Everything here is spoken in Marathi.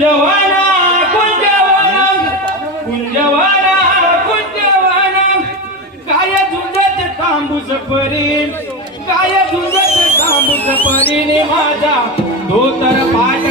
कुंजवाना काय झुंजत तांबूस परीन काय परीने माझा धोतर पाठ